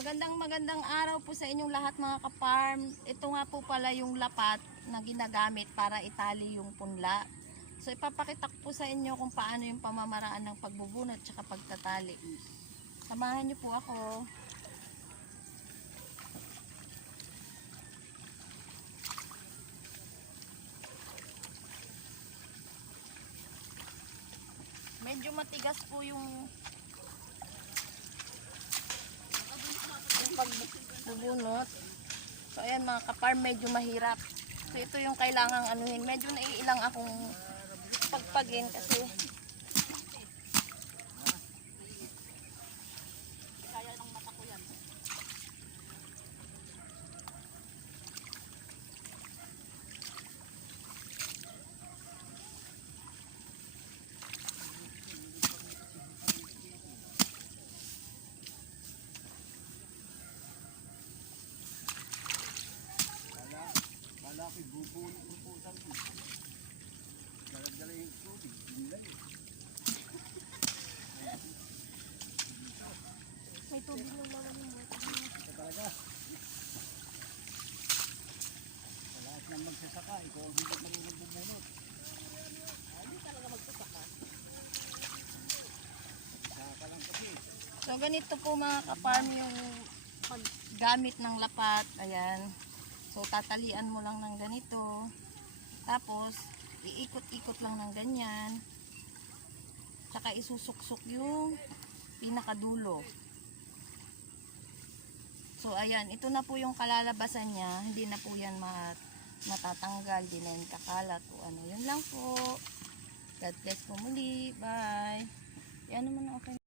Magandang magandang araw po sa inyong lahat mga ka-farm. Ito nga po pala yung lapat na ginagamit para itali yung punla. So ipapakita ko po sa inyo kung paano yung pamamaraan ng pagbubunot at pagtatali. Samahan niyo po ako. Medyo matigas po yung pagbubunot. So ayan mga kapar, medyo mahirap. So ito yung kailangang anuhin. Medyo naiilang akong pagpagin kasi kaya ng mata ko yan. Kala, kala ko'y bubulong ng putang ko. Dalag-dalag yung tubig, binilay. May tubig ng lawan yung buhay. Ito talaga. Sa lahat ng magsasaka, ikaw ang hindi marunong bumunot. Hindi talaga magsasaka. Saka lang kasi. So ganito po mga ka-farm yung paggamit ng lapat. Ayan. So tatalian mo lang ng ganito. Tapos iikot-ikot lang ng ganyan. Tsaka isusuksok yung pinakadulo. So ayan, ito na po yung kalalabasan niya. Hindi na po yan ma matatanggal, hindi na yan kakalat o ano. Yun lang po. God bless po muli. Bye. Yan naman ang okay.